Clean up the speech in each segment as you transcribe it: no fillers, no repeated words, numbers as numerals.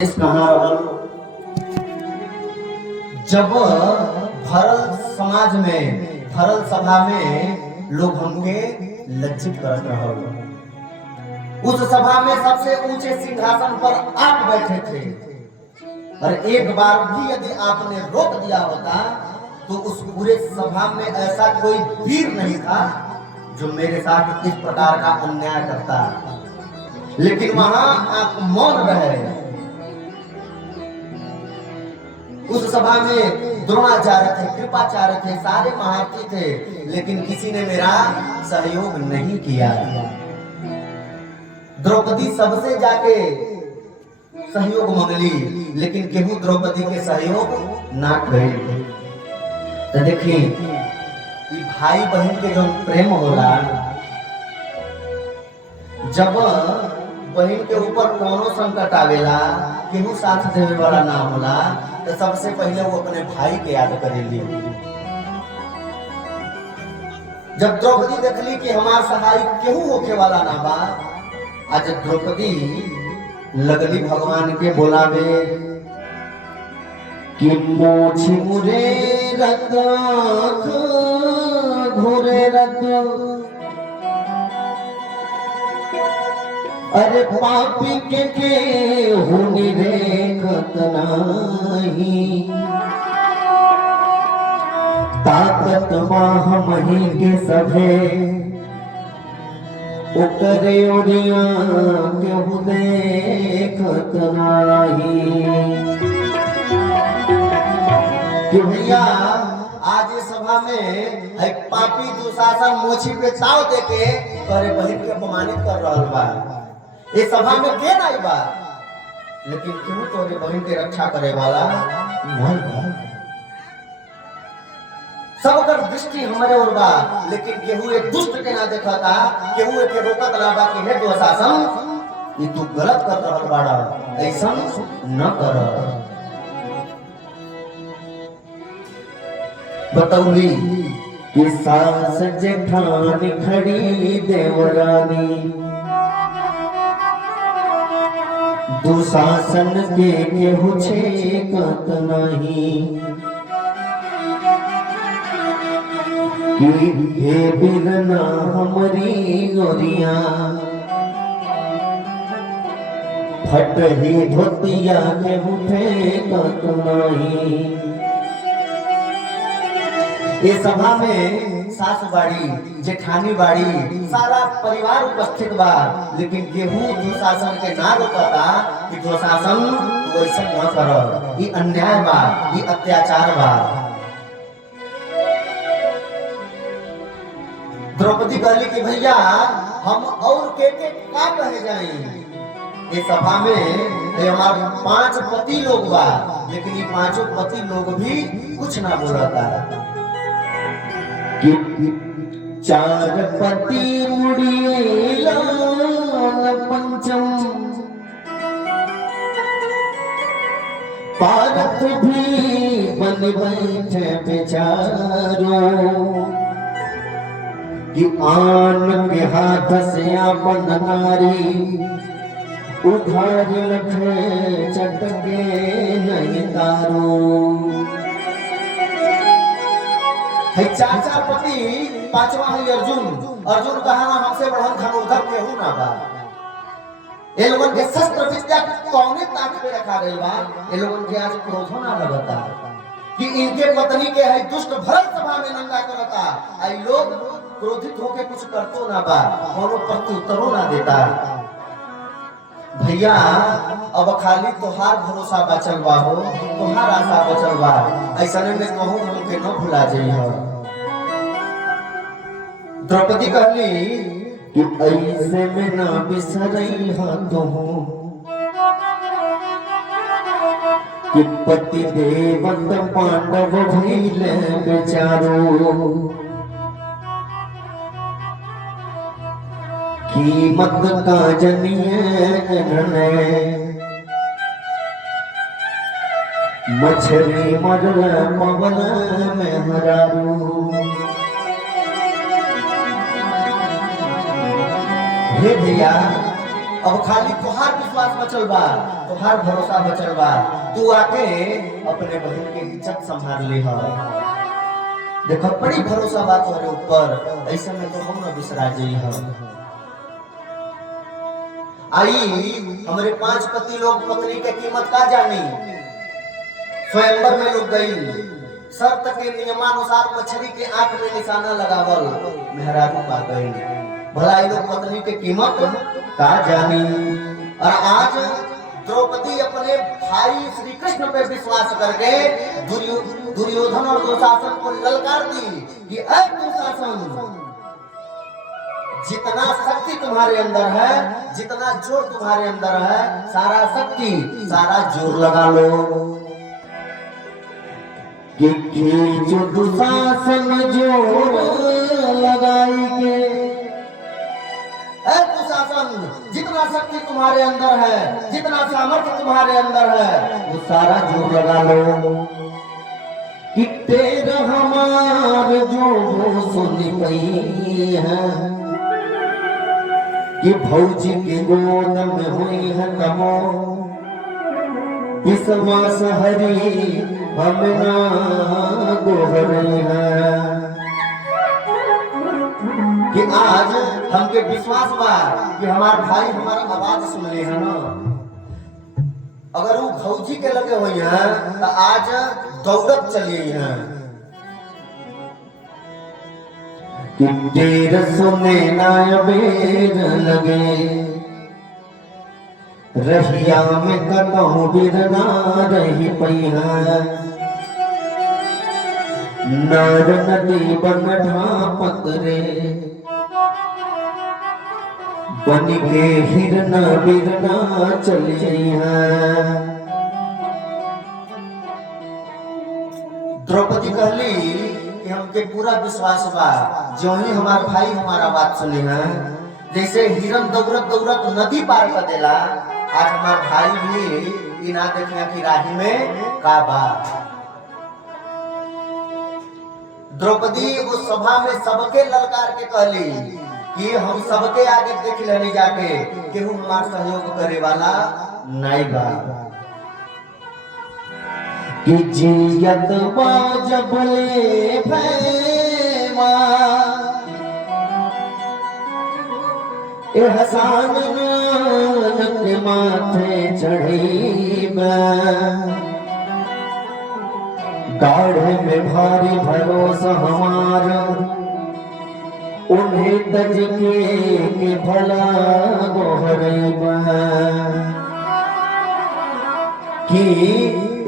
इस कहावल जब भरल समाज में भरल सभा में लोग हमके लज्जित करत रहल। उस सभा में सबसे ऊंचे सिंहासन पर आप बैठे थे और एक बार भी यदि आपने रोक दिया होता तो उस पूरे सभा में ऐसा कोई वीर नहीं था जो मेरे साथ इस प्रकार का अन्याय करता, लेकिन वहां आप मौन रहे। उस सभा में द्रोणाचार्य थे, कृपाचार्य थे, सारे महारथी थे, लेकिन किसी ने मेरा सहयोग नहीं किया। द्रौपदी सबसे जाके सहयोग मांगली, लेकिन केहू द्रौपदी के सहयोग ना करी। तो देखिए भाई बहन के जो प्रेम होला, जब बहन के ऊपर कोनो संकट आवेला, केहू साथ देवे वाला ना होला, तो सबसे पहले वो अपने भाई के याद करेली। जब द्रौपदी देखली कि हमार सहाय केहू होके वाला ना बा, आज द्रौपदी लगली भगवान के बोलावे कि मोछि मुरे रत घुरे रत, अरे पापी के हुनी रेखत नाही, ताकत माह मही के सभे उकरे ओरिया केहू देखत नाही। कि भैया आज इस सभा में पापी दुशासन मोची पे ताव देके तोरे बहन के अपमानित कर रहल बा। ये सभा में के नहीं बा, लेकिन क्यों तोरे बहन के रक्षा करे वाला नहीं बा। सबकर दृष्टि हमारे ओर बा, लेकिन केहू एक दुष्ट के ना देखता, केहू के रोकत ना बा कि हे दुशासन, ये तू गलत कर रहल बाड़ा, ऐसा न कर। बतौली कि सास जेठानी खड़ी देवरानी, दुशासन के केहू छेकत नहीं, कि हे बिरना हमरी गोरिया, फटही धोतिया केहू फेंकत नहीं। ये सभा में सास बाड़ी, जेठानी बाड़ी, सारा परिवार उपस्थित बा, लेकिन केहू दुशासन के ना रोकता कि दुशासन तू ऐसा न कर, ये अन्याय बा, ये अत्याचार बा। द्रौपदी कहली कि भैया हम और के का कहे जाई। ये सभा में हमारे 5 पति लोग बा, लेकिन ये 5 पति लोग भी कुछ ना बोलता। कि 4 पति मुड़िए लाल पंचम, पारत भी बन बैठे बेचारो, कि आन के हाथ से अपन नारी उधार लखे चटके नहीं तारो। 4 पति, 5वां है अर्जुन। अर्जुन कहा ना हमसे बढ़न धनुर्धर केहू ना बा। ये लोगन के शस्त्र विद्या कौने ताक पे रखा गइल बा, ये लोगन के आज क्रोधो ना लगता कि इनके पत्नी के है दुष्ट भरल सभा में नंगा करता। आई लोग क्रोधित होके कुछ करतो ना बा, कोनो प्रत्युत्तरो ना देता। भैया अब खाली तोहार भरोसा बचल बा हो, तोहार आशा बचल बा, ऐसा में कहूँ हमके न भुला जाइए। द्रौपदी कहली कि ऐसे में ना बिसरई हाथों कि पति देवत पांडव भइले बेचारो, कीमत का जनिए मछली मरल पवन में हरारू। हे भैया अब खाली तुहार विश्वास बचल बा, तुहार भरोसा बचल बा। तू आके अपने बहन के इज्जत संभाल ले। देखो बड़ी भरोसा बा तुम्हारे ऊपर, ऐसे में तो हम न बिसरा जाई। आई हमारे 5 पति लोग पत्नी के कीमत का जानी, स्वयंवर में लोग गई, शर्त के नियमानुसार मछली के आंख में निशाना लगावल, मेहरारू पा गई। भला ये लोग पत्नी के कीमत का जानी। और आज द्रौपदी अपने भाई श्री कृष्ण पे विश्वास करके दुर्योधन और दुशासन को ललकार दी कि ऐ दुशासन, जितना शक्ति तुम्हारे अंदर है, जितना जोर तुम्हारे अंदर है, सारा शक्ति सारा जोर लगा लो। कि जो दुशासन जोर लगाई के, दुशासन जितना शक्ति तुम्हारे अंदर है, जितना सामर्थ्य तुम्हारे अंदर है, वो सारा जोर लगा लो। कि तेरा हमार जो सुनी पई है, कि भौजी के गोद में हुई है तमो, विश्वास हरी हम ना गोहरी है। कि आज हमके विश्वास बा कि हमार भाई हमारा आवाज सुन ले है ना। अगर वो भौजी के लगे हुई है तो आज दौड़त चलिए है। कि देर सुने ना बेर लगे, रहिया में कतहु बिरना रही पई है। नार नदी बन ढापत रे, बन के हिरना बिरना चली है। द्रौपदी कहली कि हमके पूरा विश्वास बा, जो ही हमार भाई हमारा बात सुने है, जैसे हिरन दौड़त दौड़त नदी पार कर देला, आज हमार भाई भी इना देखिया कि राही में का बा। द्रौपदी उस सभा में सबके ललकार के कहली कि हम सबके आगे देख लेने जाके केहू हमार सहयोग करे वाला नहीं बा। कि जियत बा जबले भैमा, एहसान नानक माथे चढ़ी मैं, गाढ़े में भारी भरोसा हमारा, उन्हें तज के भला गोहरैबा। कि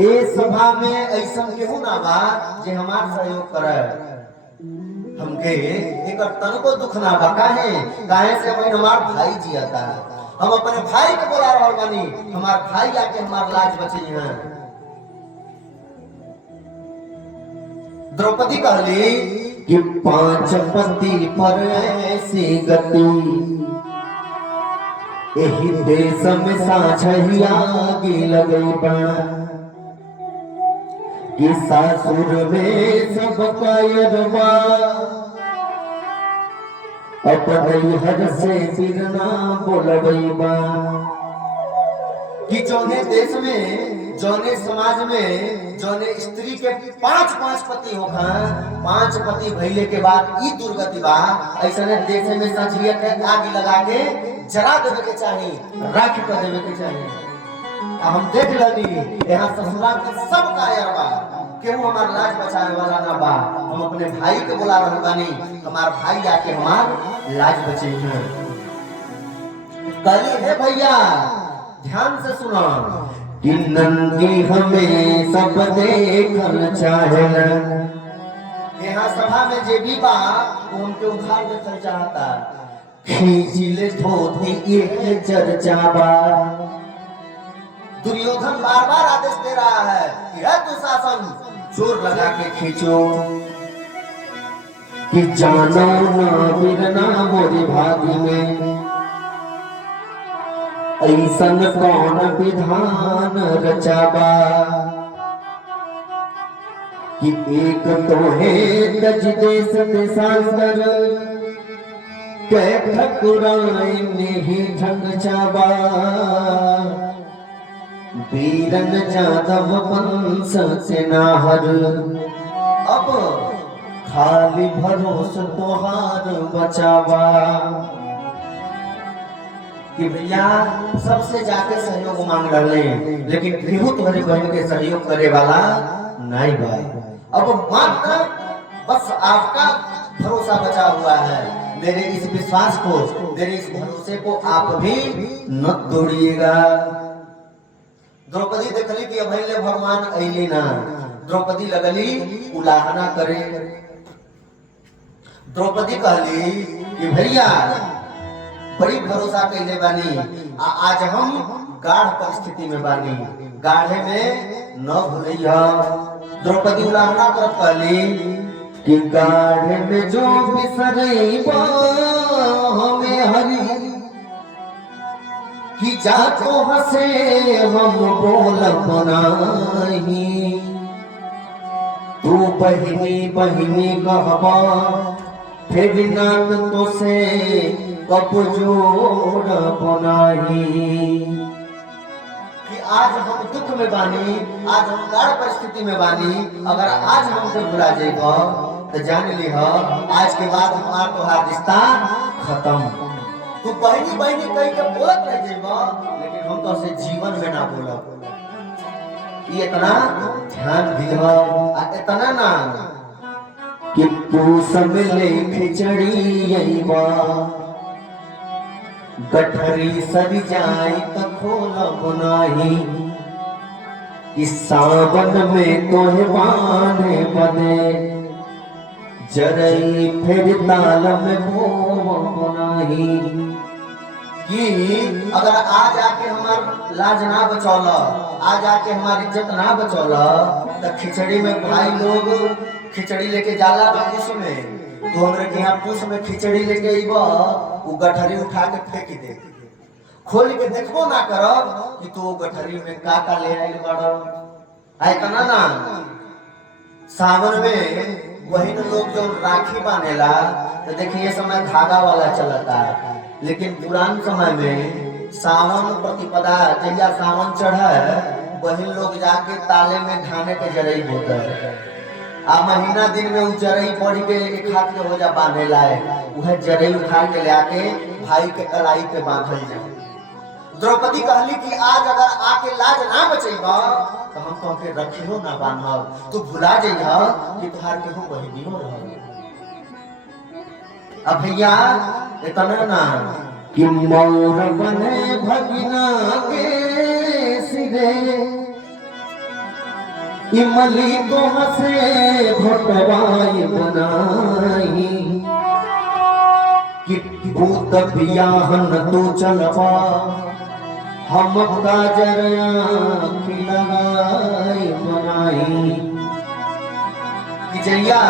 ए सभा में ऐसा केहू ना बा जे हमार सहयोग करे, हमके एक तनको दुख ना बा। काहे से हमार भाई जियाता, हम अपने भाई को बोला रहल बानी, हमार भाई आके हमार लाज बची है। द्रौपदी कहली कि 5 पति पर ऐसी गति, एही देश में साझिया की लगई बा। कि सासुर में सब कायरवा, अपने हर से बिरना बोलबई बा। कि जौने देश में, जौने समाज में, जौने स्त्री के 5 पति होगा, 5 पति भइले के बाद ई दुर्गति बा, ऐसने देश में सजिया के आग लगा के जरा देवे के चाहिए, राख कर देवे के चाहिए। हम देख लनी यहाँ ससुराल के सब कायर बा, केहू हमार लाज बचाए वाला ना बा। हम अपने भाई के बुला रहल बानी, हमार भाई आके हमार लाज बचे हैं। कहली है भैया ध्यान से सुनो, कि नंदी हमें सब देखल चाहेला। यहाँ सभा में जे भी बा वो हमके उखाड़ देखल चाहता, खींचिले धोती ये चर्चा बा। दुर्योधन बार बार आदेश दे रहा है कि है दुशासन, जोर लगा के खींचो। कि जानो ना बिरना मोरी भागी में, ऐसन कौन विधान रचाबा। कि एक तो है दज देश देशांतर, कै ठकुराई नहीं ढंग जावा वीरन जादव वंश से नाहर अब खाली भरोस तोहार बचावा कि भैया सबसे जाके सहयोग मांग रहे लेकिन केहू तुम्हारी बहन के सहयोग करे वाला नहीं भाई। अब मात्र बस आपका भरोसा बचा हुआ है। मेरे इस विश्वास को, मेरे इस भरोसे को आप भी न तोड़िएगा। द्रौपदी देखली कि अभैले भगवान अइले ना, द्रौपदी लगली उलाहना करे। द्रौपदी कहली कि भैया बड़ी भरोसा कैले बानी, आज हम गाढ़ परिस्थिति में बानी, गाढ़े में न भूलिया। द्रौपदी उलाहना करत कहली कि गाढ़े में जो बिसरैबा हमें हरी कि जातो हसे हम बोल बनाही। तू बहिनी बहिनी कहबा फिर नाम तो से कब जोड़ बनाही। कि आज हम दुख में बानी, आज हम गाढ़ परिस्थिति में बानी, अगर आज हमसे भुला जाएगा तो जान ली आज के बाद हमारा तोहार रिश्ता खत्म। तू बहनी बहनी कह के बोलत रह जाएगा लेकिन हम तो से जीवन में ना बोलब। ये इतना ध्यान दिया, इतना ना कि पूस मिले खिचड़ी अइबा गठरी सर जाए तो खोलब नाही। इस सावन में तोहे बांधे बने जरई फिर ताल में भोव नाही। कि अगर आज आके हमार लाज ना बचौला, आज आके हमारी इज्जत ना बचौला तो खिचड़ी में भाई लोग खिचड़ी लेके जाला पूस में, तो हमरे के यहाँ पूस में खिचड़ी लेके आइबा वो गठरी उठा के फेंक दे, खोल के देखबो ना करब कि तो गठरी में का ले आइल बाड़ो। आय तना ना सावन में वही लोग जो राखी बांधेला तो देखिए समय धागा वाला चलता, लेकिन पुरान समय में सावन प्रतिपदा जहिया सावन चढ़े वही लोग जाके ताले में धाने के जरई बोते आ महीना दिन में उ जरई पड़ी के एक हाथ के हो जा बांधे लाए, वह जरई उठा के ले आके भाई के कलाई पे बांधल जाए। द्रौपदी कहली कि आज अगर आके लाज ना बचेगा तो हम तो के रखियो ना बांधब, तू भुला जइहा कि तोहार केहू बहिनियो रह। अब भैया इतना ना कि मोर बने भगिना के सिरे इमली तो हसे घोटवाई बनाई। कि भूत बियाहन तो चलवा हम काजर आँखी लगाई बनाई। कि जैया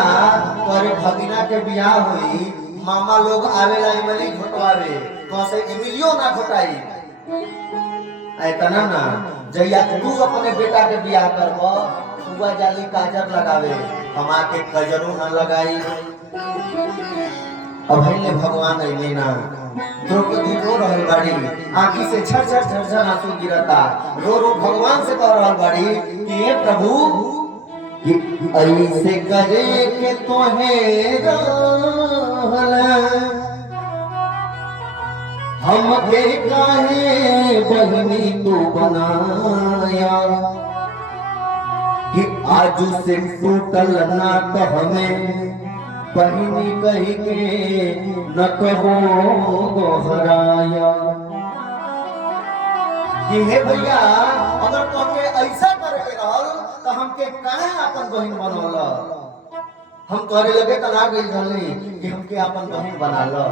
तोरे भगिना के बियाह हुई मामा लोग आवेला इमली घोटवावे तो से इमलियो ना घोटाई। ऐतना ना जैया तू अपने बेटा के बियाह करबो हुआ जाली काजर लगावे, हम आके कजरो ना लगाई। अब हइले भगवान अइले ना, द्रौपदी रो रहल बाड़ी, आंखी से झरझर झरझर आंसू गिरता, रो रो भगवान से कह रहल बाड़ी कि हे प्रभु कि ऐसे करे के तोहे रहला हमके काहे बहिनी तू बनाया। कि आजू से टूटल ना तो हमें बहिनी कही के न कहो दोहराया। कि हे भैया अगर तोके ऐसा करे के रहल तो हमके काहे अपन बहिन बनौला। हम तोरे लगे तना गइल रहली कि हमके अपन बहिन बना लो,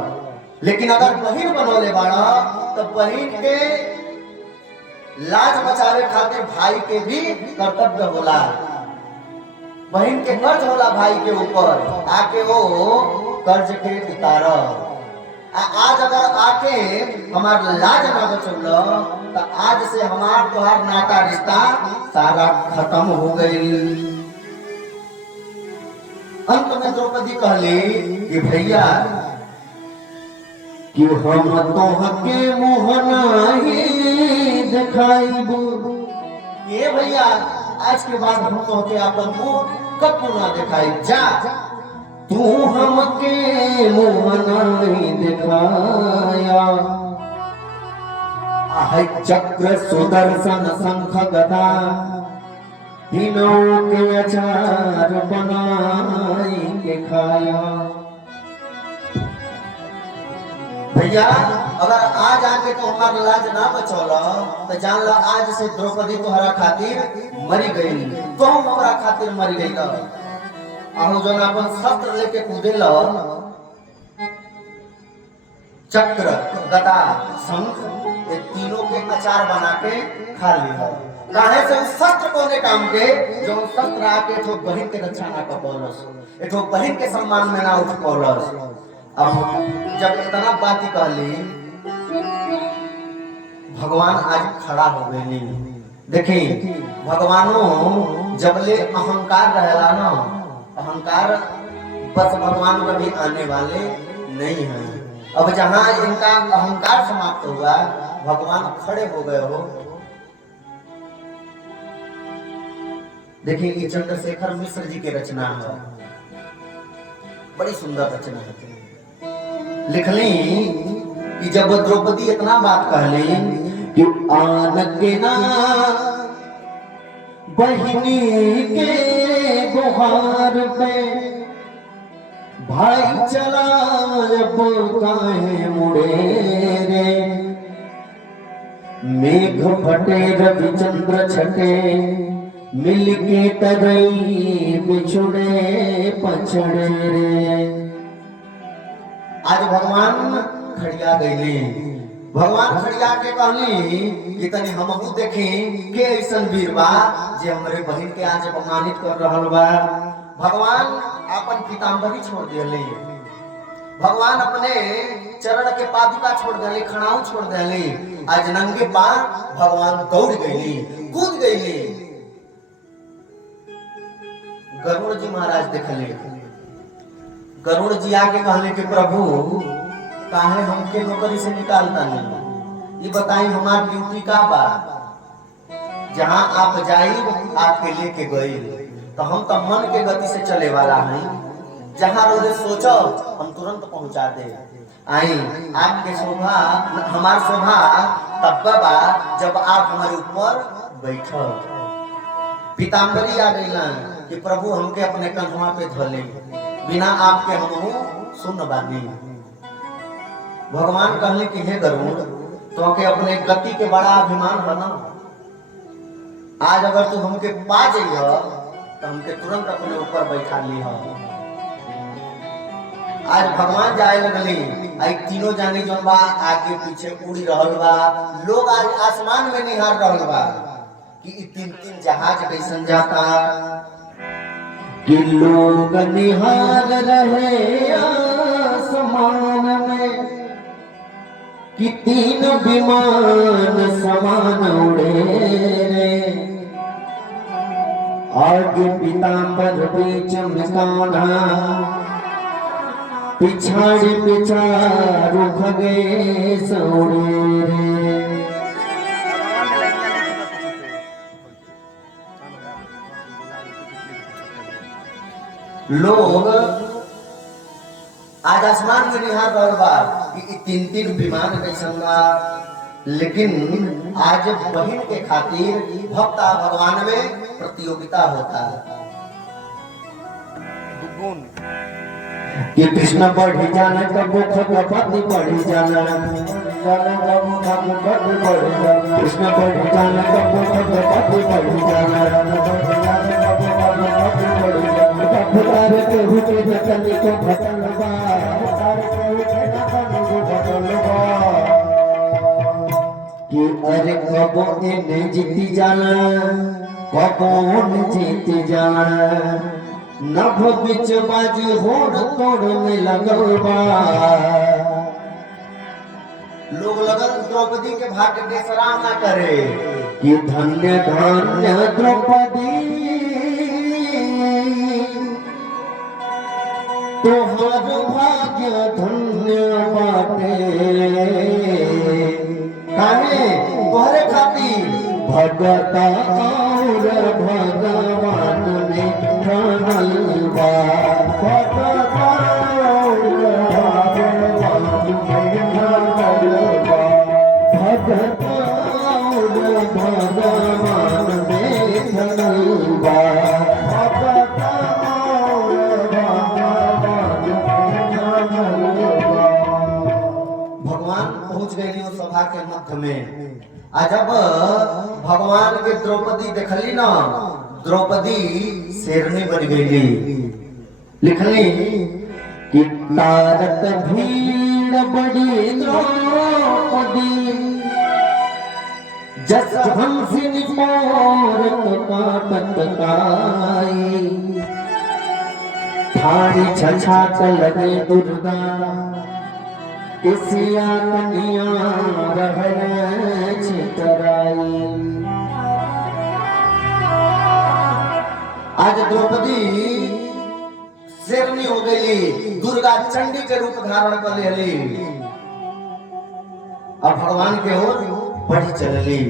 लेकिन अगर बहिन बनौले बाड़ा तो बहिन के लाज बचावे खातिर भाई के भी कर्तव्य होला, बहन के कर्ज होला भाई के ऊपर, आके वो कर्ज के उतार। आज अगर आके हमार लाज ना बचल तो आज से हमार तोहार नाता रिश्ता सारा खत्म हो गई। अंत में द्रौपदी कहली कि भैया कि हम तोहके मुँह नाही दिखाइबू। ये भैया आज के बाद हम तोहके अपन मुँह कब ना दिखाई। जा तू हमके मुँह नहीं दिखाया। है चक्र सुदर्शन शंख गदा तीनों के अचार बनाई के खाया। भैया अगर आज आके तो हमारा लाज ना बचौला तो जान ला आज से द्रौपदी तोहरा खातिर मरी गई। तो हम हमारा खातिर मरी गई। आहू जो अपन शस्त्र लेके कूदे लो, चक्र गदा शंख ये तीनों के अचार बना के खा लिया। काहे से उस शस्त्र कोने काम के जो शस्त्र आके तो बहन के रक्षा ना कर पौलस, एठो बहन के सम्मान में ना उठ पौलस। अब जब इतना बात कहली भगवान आज खड़ा हो गए। देखी भगवानो जबले अहंकार रहेला ना, अहंकार बस भगवान कभी आने वाले नहीं हैं। अब जहां इनका अहंकार समाप्त हुआ भगवान खड़े हो गए हो। देखिए ये चंद्रशेखर मिश्र जी की रचना है, बड़ी सुंदर रचना है। लिखली कि जब द्रौपदी इतना बात कहली कि आन के ना बहिनी के गुहार पे भाई चला अब काहे मुड़े रे। मेघ फटे रवि चंद्र छटे मिल के तरई बिछुड़े पछड़े रे। आज भगवान खड़िया गईली। भगवान खड़िया के कहली कि तनी हमहू देखी के ऐसन वीर बा जे हमरे बहन के आज अपमानित कर रहल बा। भगवान अपन पीताम्बरी छोड़ दिले, भगवान अपने चरण के पादुका छोड़ दिले, खड़ाऊ छोड़ दिले। आज नंगे पांव भगवान दौड़ गईली, कूद गईली। गरुड़ जी महाराज देखले, गरुड़ जी आके कहले कि प्रभु काहे हमके नौकरी से निकालता नहीं, ये बताई हमार ड्यूटी का बा। जहां आप जाई आपके लेके गई तो हम तो मन के गति से चले वाला हैं। जहां रोजे सोचो हम तुरंत पहुंचा दे। आई आपके शोभा हमार शोभा तब बा जब आप हमारे ऊपर बैठो। पीताम्बरी आ गईला कि प्रभु हमके अपने कंधवा पे धले, बिना आपके हम सुन बानी। भगवान कहले कि हे गरुड़ तो के अपने गति के बड़ा अभिमान है ना। आज अगर तू हमके पा जाइए तो हमके तुरंत अपने ऊपर बैठा ली हो। आज भगवान जाए लगली, आई तीनों जाने जो बा आगे पीछे उड़ी रहल बा। लोग आज आसमान में निहार रहल बा कि तीन तीन जहाज कैसन जाता। कि लोग निहार रहे आसमान में कि तीन विमान समान उड़े रे। आगे पीताम्बर बीच में कान्हा पिछाड़ी पिछारू खगेश उड़े रे। लोग आज आसमान में निहार रहल बा कि तीन तीन विमान कैसन बा। लेकिन आज बहन के खातिर भक्त भगवान में प्रतियोगिता होता है कि कृष्ण बढ़ी जाने तब खगपति बढ़ी जाना, कृष्ण बढ़ी जाने तब खगपति बढ़ी जाना। केहू के जतन को भटल बा, कि अरे कबो ने जीती जाना कबो न जीती जाना। नभ बिच बाजी होड़ तोड़ में लगल बा। लोग लगन द्रौपदी के भाग्य के सराहना करे कि धन्य धन्य द्रौपदी तोहार भाग्य धन्य बाटे काहे तोहरे खातिर भगता और भगवान में ठानल बा भगता और भगवान में ठानल बा भगता और भगवान में ठानल बा भगता और भगवान में ठानल बा। भगवान पहुंच गए उस सभा के मध्य में। आज जब भगवान के द्रौपदी देखली ना, द्रौपदी शेरनी बन गई। लिखली कि तारत भीड़ बड़ी द्रौपदी जस हंसिनी मोर काटत काई ठाड़ी छछात लगे दुर्गा किसिया कन्या रहने छितराई। आज द्रौपदी शेरनी हो गई, दुर्गा चंडी के रूप धारण कर लेली। अब भगवान के ओर बढ़ी चलली,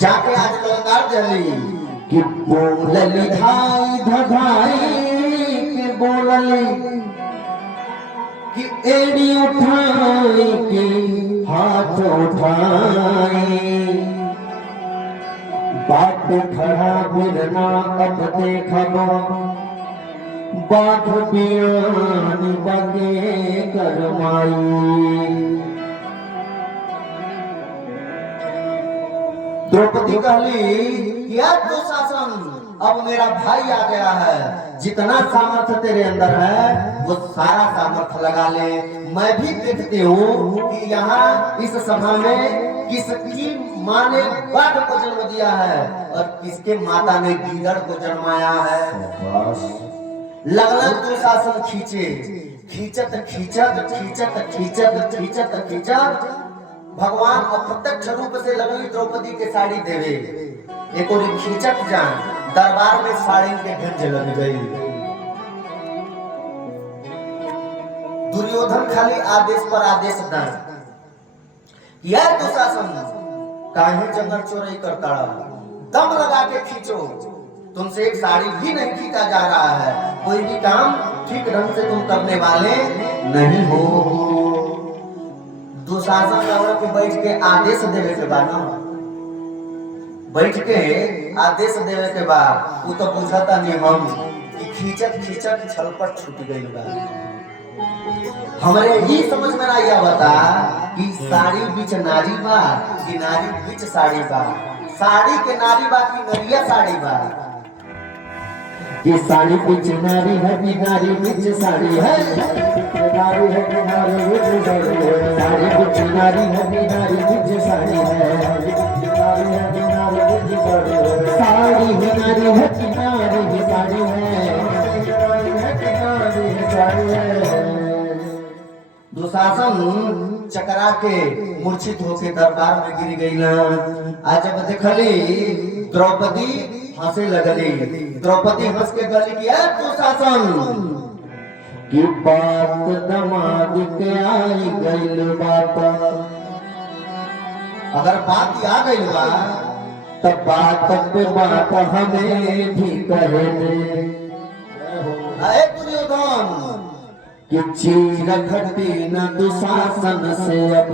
जाके आज ललकार दिली कि बोलली धाई धधाई के बोलली कि एड़ी उठाई के हाथ उठाई बात खड़ा बिरना अब देखब बात बियान बगे करमाई। द्रौपदी कहली कि आज दुशासन अब मेरा भाई आ गया है, जितना सामर्थ्य तेरे अंदर है वो सारा सामर्थ्य लगा ले। मैं भी देखती हूँ कि यहाँ इस सभा में किसकी माँ ने बाघ को जन्म दिया है और किसके माता ने गीदड़ को जन्माया है। लगना दुशासन खींचे, खींचत खींचत खींचत खींचत खींचत खींचत भगवान अप्रत्यक्ष रूप से लगली द्रौपदी के साड़ी देवे। एक और खींचत जान दरबार में साड़ी के गंज लग गई। दुर्योधन खाली आदेश पर आदेश दर यह दुशासन काहे जंगल चोरी करता रहा, दम लगा के खींचो, तुमसे एक साड़ी भी नहीं खींचा जा रहा है। कोई भी काम ठीक ढंग से तुम करने वाले नहीं हो। दुशासन के बैठ के आदेश देवे के बाद, बैठ के आदेश देवे के बाद वो तो बुझाता नहीं हम कि खींचत खींचत छलपट छूट गई बा। हमारे ही समझ में ना यह बता कि साड़ी बीच नारी बा कि नारी बीच साड़ी बा, साड़ी के नारी बा कि नरिया साड़ी बा। ये साड़ी बीच नारी है कि नारी बीच साड़ी है, नारी है कि नारी बीच साड़ी है, साड़ी बीच नारी है कि नारी बीच साड़ी है, नारी है कि नारी बीच साड़ी है, साड़ी ही नारी है कि नारी ही साड़ी है, नारी है कि नारी ही साड़ी है। दुशासन चकरा के मूर्छित होके दरबार में गिर गई ना। आज जब देखली द्रौपदी हंसे लगली, द्रौपदी हंस के गली किया दुशासन की बात दमाद के आई गईल बात। अगर बात आ गई बा तब बात पे बात हमें भी कहे दे। दुर्योधन कि चीर घटी न दुशासन से अब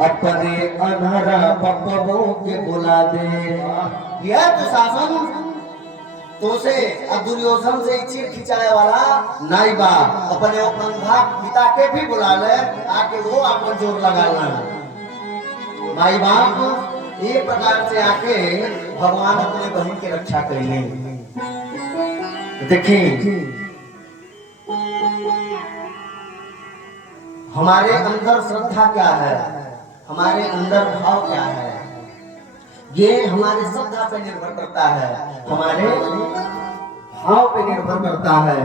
अपने अनहरा पप्पो के बुला दे। यह दुशासन तो से दुर्योधन से चीर खिंचाए वाला नहीं बा, अपने पिता के भी बुला ले, आके वो अपन जोर लगा ला। माई बाप एक प्रकार से आके भगवान अपने बहन की रक्षा करेंगे। देखिए हमारे अंदर श्रद्धा क्या है, हमारे अंदर भाव क्या है, ये हमारे श्रद्धा पे निर्भर करता है, हमारे भाव पे निर्भर करता है।